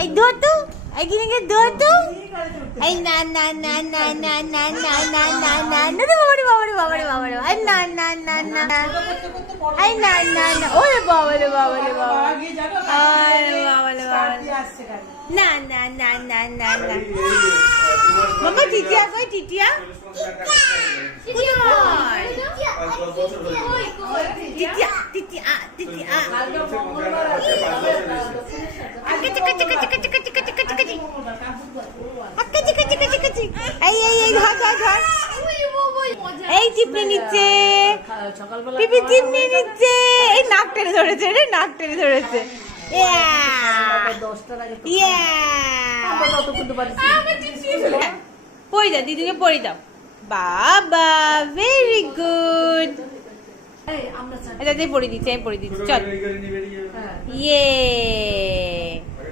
এই দোতো এই কিনে দোতো এই না না না না না না না না না না না বাবারে বাবারে বাবারে বাবারে এই না না না না এই না না না ওরে বাবারে বাবারে বাবা আরে বাবারে বাবারে না না না না না না মামা টিটিয়া কই টিটিয়া টিটিয়া টিটিয়া টিটিয়া এই টিপনি নিচ্ছে পিপি টিপনি নিচ্ছে এই নাক টেনে ধরেছে রে নাক টেনে ধরেছে পড়ি দাও দিদিকে পড়ি দাও বাবা ভেরি গুড এটা দিয়ে পড়ি দিচ্ছি আমি পড়ি দিচ্ছি চল ইয়ে